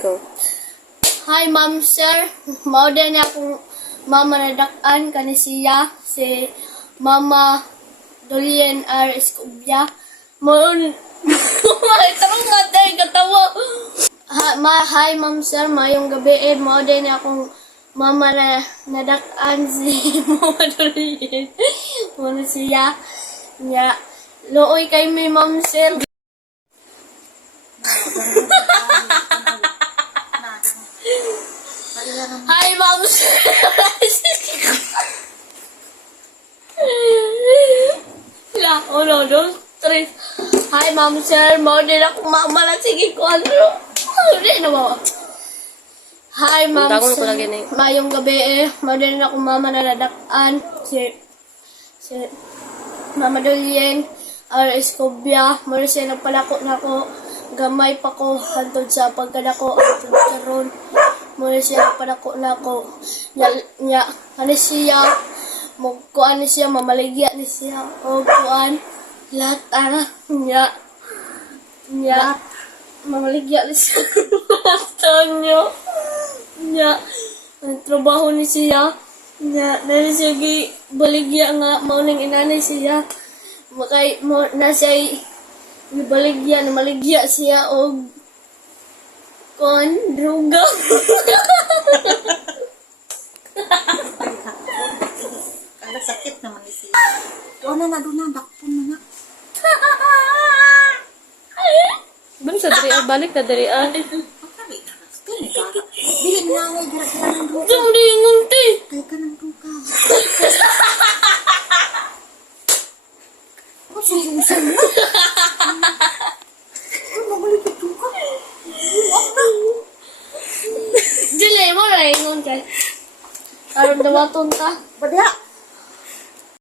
Go. Hi, ma'am, sir. Mao din akong mama na dak-an kani siya si Mama Dolien R. Escobia. Mon tarong nga tayo katawa. Hi, ma'am, sir. Mayong gabi. Mao din akong mama na nadak-an si Mama Dolien. Muna siya. Nya, looy kay may ma'am, sir. Hi, ma'am, sir. Uno, dos, tres. Hi, ma'am, sir. Mau din ako mama na. Sige ko, ano? Hindi na ba? Hi, ma'am, sir. Mayong gabi Mau din ako mama na nadakaan. Si Mama Dolien R. Escobia. Muna siya nagpalako na ako. Gamay pa ko hantod sa pagkadako. Hantod karon. Muna siya nagpalako na ako. Nya, ano siya? Kuan ni siya, mamaligya ni siya. O kuan, lahat nya, mamaligya ni siya. Tonyo. Nya, ang trabaho ni siya. Nya, nari siya baligya nga, mauning inanay siya. Makay, na siya baligya, maligya siya o kuan, druga. Sakit naman ni siya. Doon na, dakpon na nga. Bun sa diri balik na diri Dili na ngay gara-gara ng duka. Hindi yung ngunti. Kaya ka ng duka. Ano sususan mo? Ano mamalik yung duka? Dili mo na yung ngunti. Karoon dawaton ka. Badya!